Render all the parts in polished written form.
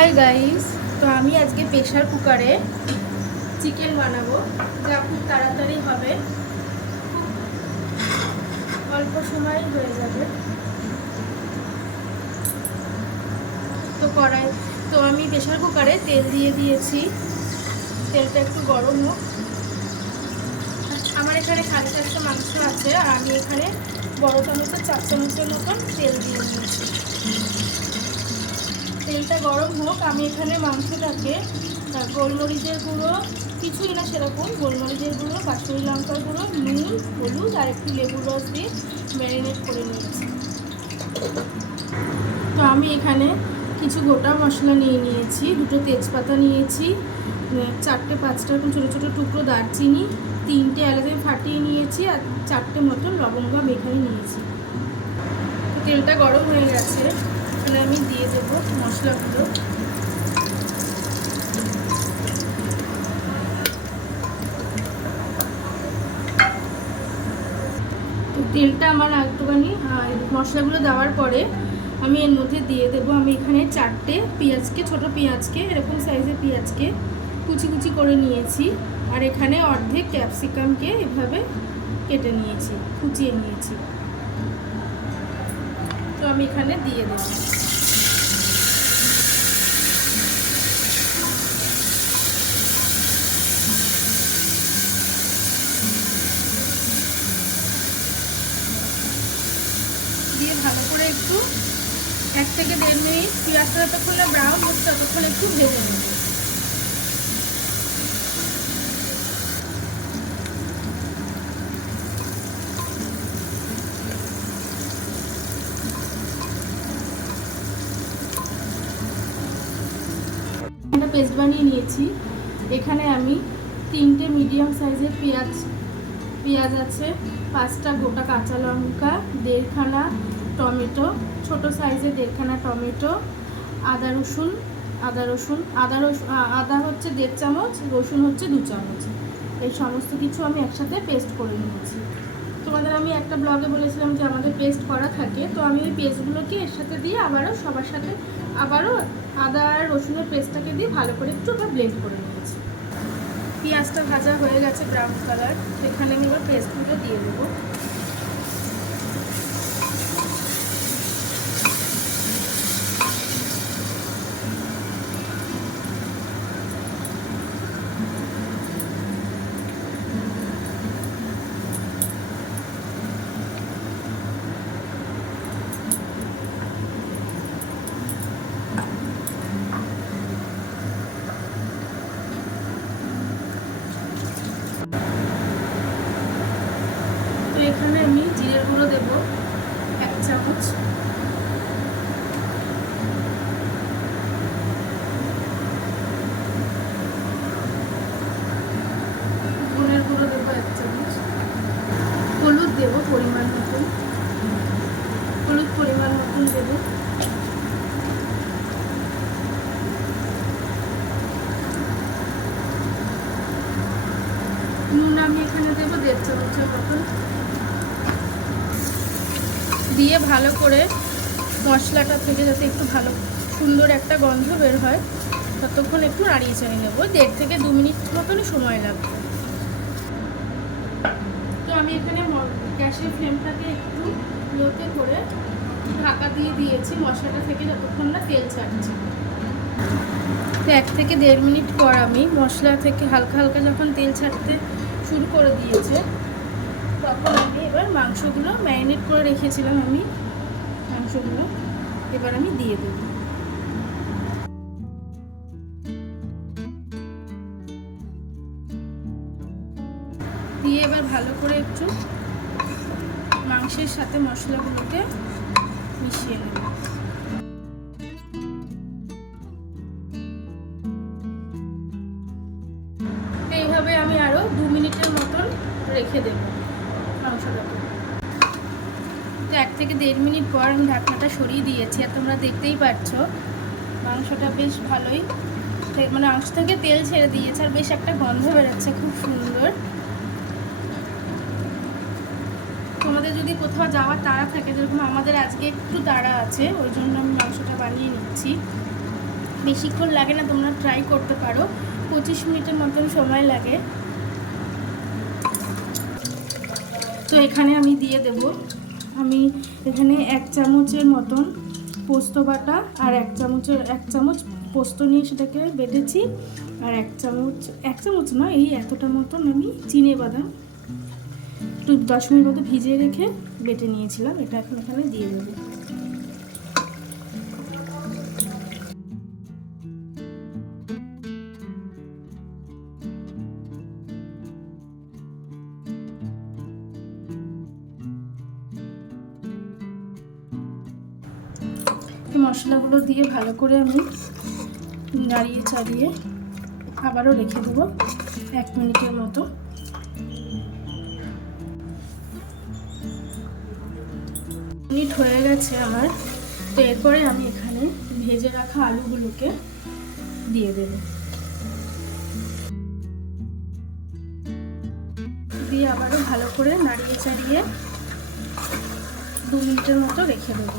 Hi guys, তো আমি আজকে প্রেসার কুকারে চিকেন বানাবো, যা খুব তাড়াতাড়ি হবে, খুব অল্প সময় হয়ে যাবে। তো আমি প্রেসার কুকারে তেল দিয়ে দিয়েছি। তেলটা একটু গরম হোক। আমার এখানে 450 মাংস আছে, আর আমি এখানে বড় চামচের 4 চামচের মতন তেল দিয়ে নিয়েছি। তেলটা গরম হোক। আমি এখানে মাংসটাকে গোলমরিচের গুঁড়ো, কিছুই না সেরকম, গোলমরিচের গুঁড়ো, কাশ্মীরি লঙ্কার গুঁড়ো, নুন, হলুদ আর একটু লেবুর রস দিয়ে ম্যারিনেট করে নিয়েছি। তো আমি এখানে কিছু গোটা মশলা নিয়ে নিয়েছি, 2টো তেজপাতা নিয়েছি, 4-5টা এরকম ছোটো ছোটো টুকরো দারচিনি, 3টে এলাচ ফাটিয়ে নিয়েছি, আর 4টে মতন লবঙ্গ আমি এখানে নিয়েছি। তেলটা গরম হয়ে গেছে, এখানে আমি দিয়ে দেবো মশলাগুলো। তো তেলটা আমার একটুখানি মশলাগুলো দেওয়ার পরে আমি এর মধ্যে দিয়ে দেবো, আমি এখানে 4টে পেঁয়াজকে, ছোটো পেঁয়াজকে, এরকম সাইজের পেঁয়াজকে কুচি কুচি করে নিয়েছি, আর এখানে অর্ধেক ক্যাপসিকামকে এভাবে কেটে নিয়েছি, কুচিয়ে নিয়েছি। তো আমি এখানে দিয়ে দেবো। দিয়ে ভালো করে একটু 1 থেকে 1.5 মিনিট পেঁয়াজটা যতক্ষণ না ব্রাউন হচ্ছে ততক্ষণ একটু ভেজে নেব। একটা পেস্ট বানিয়ে নিয়েছি। এখানে আমি 3টে মিডিয়াম সাইজের পেঁয়াজ আছে, 5টা গোটা কাঁচা লঙ্কা, 1.5খানা টমেটো, ছোটো সাইজের 1.5খানা টমেটো, আদা হচ্ছে 1.5 চামচ, রসুন হচ্ছে 2 চামচ। এই সমস্ত কিছু আমি একসাথে পেস্ট করে নিয়েছি। তোমাদের আমি একটা ব্লগে বলেছিলাম যে আমাদের পেস্ট করা থাকে, তো আমি ওই পেস্টগুলোকে এর সাথে দিয়ে সবার সাথে আদা আর রসুনের পেস্টটাকে দিয়ে ভালো করে একটু ব্লেন্ড করে নিয়েছি। পেঁয়াজটা ভাজা হয়ে গেছে ব্রাউন কালার, সেখানে আমি এবার পেস্টগুলো দিয়ে দেবো। তো এখানে আমি জিরের গুঁড়ো দেবো 1 চামচ, ধনের গুঁড়ো দেবো 1 চামচ, হলুদ দেবো পরিমাণ মতন দেবো, নুন আমি এখানে দেবো 1.5 চামচের মতন। দিয়ে ভালো করে মশলাটা থেকে যাতে একটু ভালো সুন্দর একটা গন্ধ বের হয় ততক্ষণ একটু নাড়িয়ে চাড়িয়ে নেবো। 1.5 থেকে 2 মিনিট মতনই সময় লাগবে। তো আমি এখানে গ্যাসের ফ্লেমটাকে একটু লোতে করে ঢাকা দিয়ে দিয়েছি মশলাটা থেকে যতক্ষণ না তেল ছাড়ছে। তো 1 থেকে 1.5 মিনিট পর আমি মশলা থেকে হালকা হালকা যখন তেল ছাড়তে শুরু করে দিয়েছে, তখন আমি এবার মাংসগুলো ম্যারিনেট করে রেখেছিলাম, মাংসগুলো এবার আমি দিয়ে দেবো। দিয়ে এবার ভালো করে একটু মাংসের সাথে মশলাগুলোকে মিশিয়ে নেব। এইভাবে আমি আরও 2 মিনিটের মতন রেখে দেব মাংসটাকে। তো 1 থেকে 1.5 মিনিট পর আমি ঢাকনাটা সরিয়ে দিয়েছি, আর তোমরা দেখতেই পাচ্ছ মাংসটা বেশ ভালোই মাংস থেকে তেল ছেড়ে দিয়েছে, আর বেশ একটা গন্ধ বেরোচ্ছে খুব সুন্দর। তোমাদের যদি কোথাও যাওয়ার তাড়া থাকে, যেরকম আমাদের আজকে একটু তাড়া আছে, ওই জন্য আমি মাংসটা বানিয়ে নিচ্ছি। বেশিক্ষণ লাগে না, তোমরা ট্রাই করতে পারো। 25 মিনিটের মতন সময় লাগে। তো এখানে আমি দিয়ে দেব, আমি এখানে 1 চামচের মতন পোস্ত বাটা আর 1 চামচ পোস্ত নিয়ে সেটাকে বেটেছি, আর 1 চামচ না, এই এতটা মতন আমি চিনে বাদাম একটু 10 মিনিট মতো ভিজিয়ে রেখে বেটে নিয়েছিলাম, এটা এখন এখানে দিয়ে দেবো। মশলাগুলো দিয়ে ভালো করে আমি নাড়িয়ে চাড়িয়ে আবারও রেখে দেবো 1 মিনিটের মতো। মিনিট হয়ে গেছে আমার। তো এরপরে আমি এখানে ভেজে রাখা আলুগুলোকে দিয়ে দেব, দিয়ে আবারও ভালো করে নাড়িয়ে চাড়িয়ে 2 মিনিটের মতো রেখে দেবো।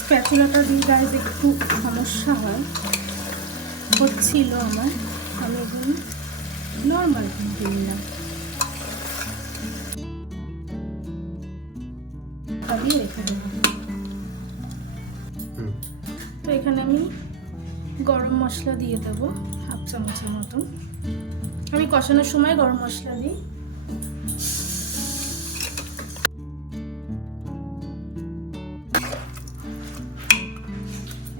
স্প্যাচুলাটা দিয়ে গাইজ একটু সমস্যা হচ্ছিল আমার, আমি এখন নর্মাল দিলাম, খালিয়ে রেখে দেবো। তো এখানে আমি গরম মশলা দিয়ে দেবো 1/2 চামচের মতন। আমি কষানোর সময় গরম মশলা দিই।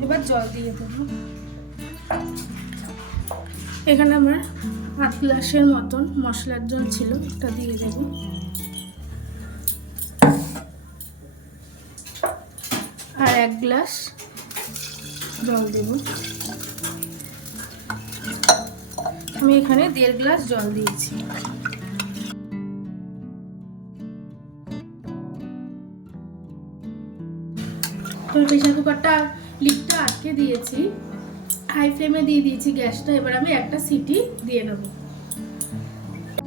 এবার জল দিয়ে দেবো। এখানে আমার 1 গ্লাসের মতন মশলার জল ছিল, এটা দিয়ে দেবো। আর 1 গ্লাস জল দেব। আমি এখানে 1.5 গ্লাস জল দিয়েছি। তো প্রেসার কুকারটা লিডটা আটকে দিয়েছি, হাই ফ্লেমে দিয়ে দিয়েছি গ্যাসটা। এবার আমি একটা সিটি দিয়ে নেব।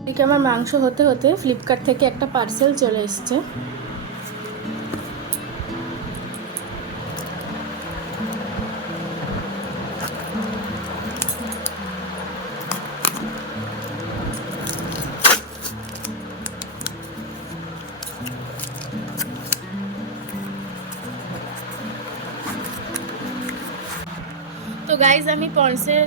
এদিকে আমার মাংস হতে হতে ফ্লিপকার্ট থেকে একটা পার্সেল চলে এসছে। তো গাইজ আমি পন্ডসের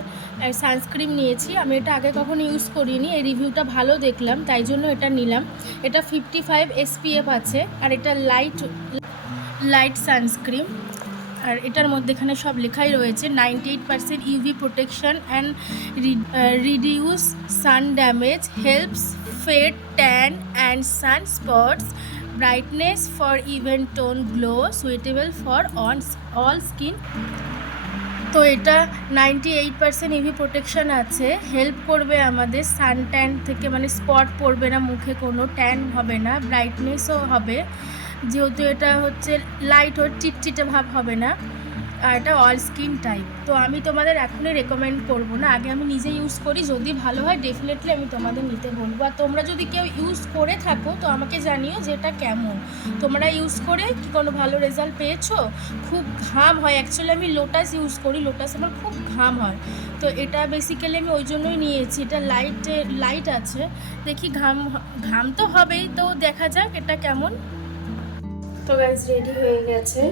সানস্ক্রিন নিয়েছি, আমি এটা আগে কখনো ইউজ করিনি, এই রিভিউটা ভালো দেখলাম তাই জন্য এটা নিলাম। এটা 55 SPF আছে, আর এটা লাইট সানস্ক্রিন, আর এটার মধ্যে এখানে সব লেখাই রয়েছে 98% UV protection and reduce sun damage, helps fade tan and sun spots, brightness for even tone glow, suitable for all skin. তো এটা 98% UV প্রোটেকশন আছে, হেল্প করবে আমাদের সান ট্যান থেকে, মানে স্পট পড়বে না মুখে, কোনো ট্যান হবে না, ব্রাইটনেসও হবে, যেহেতু এটা হচ্ছে লাইট ও চিটচিটে ভাব হবে না, আর এটা অল স্কিন টাইপ। তো আমি তোমাদের এখনই রেকমেন্ড করব না, আগে আমি নিজে ইউজ করি, যদি ভালো হয় ডেফিনেটলি আমি তোমাদের নিতে বলবো। আর তোমরা যদি কেউ ইউজ করে থাকো তো আমাকে জানিও যে এটা কেমন, তোমরা ইউজ করে কি কোনো ভালো রেজাল্ট পেয়েছো। খুব ঘাম হয়, অ্যাকচুয়ালি আমি লোটাস ইউজ করি, লোটাস আমার খুব ঘাম হয়, তো এটা বেসিক্যালি আমি ওই জন্যই নিয়েছি। এটা লাইট আছে, দেখি ঘাম তো হবেই, তো দেখা যাক এটা কেমন। তো গাইজ রেডি হয়ে গেছে।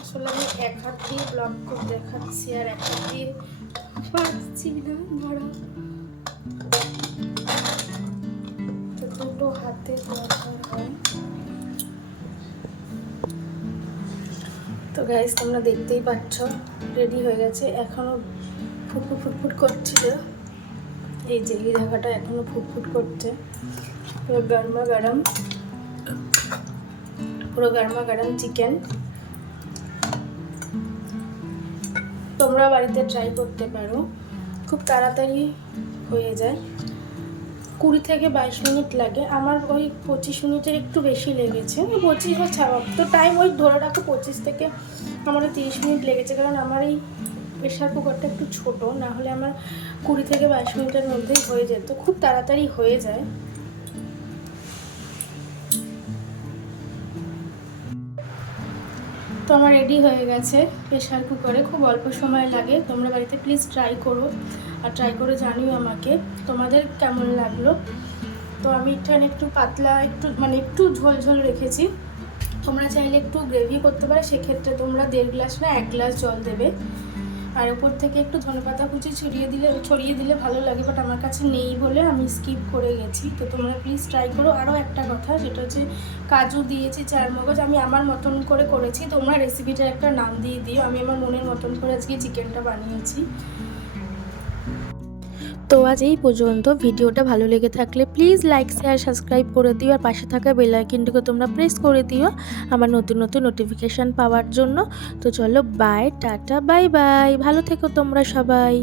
আসলে আমি এক হাত দিয়ে ব্লগ করে দেখাচ্ছি আর এক হাত দিয়ে পারছি না ধরা, তো দুটো হাতে দরকার হয়। তো গাইস তোমরা দেখতেই পাচ্ছ রেডি হয়ে গেছে, এখনো ফুটফুট করছিল, এই যে এই জায়গাটা এখনো ফুটফুট করছে, পুরো গরমা গরম চিকেন। তোমরা বাড়িতে ট্রাই করতে পারো, খুব তাড়াতাড়ি হয়ে যায়। 20 থেকে 22 মিনিট লাগে, আমার ওই 25 মিনিটের একটু বেশি লেগেছে, 25 বা তো টাইম ওই ধরে রাখো 25 থেকে আমার 30 মিনিট লেগেছে, কারণ আমার এই প্রেশার কুকারটা একটু ছোট, না হলে আমার 20 থেকে 22 মিনিটের মধ্যেই হয়ে যেত, খুব তাড়াতাড়ি হয়ে যায়। তো আমার রেডি হয়ে গেছে প্রেশার কুকারে, খুব অল্প সময় লাগে। তোমরা বাড়িতে প্লিজ ট্রাই করো, আর ট্রাই করে জানিও আমাকে তোমাদের কেমন লাগলো। তো আমি এখানে একটু পাতলা, একটু মানে একটু ঝোল ঝোল রেখেছি। তোমরা চাইলে একটু গ্রেভি করতে পারো, সেক্ষেত্রে তোমরা 1.5 গ্লাস না 1 গ্লাস জল দেবে। আর ওপর থেকে একটু ধনেপাতা কুচি ছড়িয়ে দিলে ভালো লাগে, বাট আমার কাছে নেই বলে আমি স্কিপ করে গেছি। তো তোমরা প্লিজ ট্রাই করো। আরও একটা কথা, যেটা হচ্ছে কাজু দিয়েছি, চারমগজ, আমি আমার মতন করে করেছি, তোমরা রেসিপিটার একটা নাম দিয়ে দিও। আমি আমার মনের মতন করে আজকে চিকেনটা বানিয়েছি। তো আজ এই পর্যন্ত। ভিডিওটা ভালো লেগে থাকলে প্লিজ লাইক, শেয়ার, সাবস্ক্রাইব করে দিও, আর পাশে থাকা বেল আইকনটিকে তোমরা প্রেস করে দিও আমার নতুন নতুন নোটিফিকেশান পাওয়ার জন্য। তো চলো, বাই, টাটা, বাই বাই, ভালো থেকো তোমরা সবাই।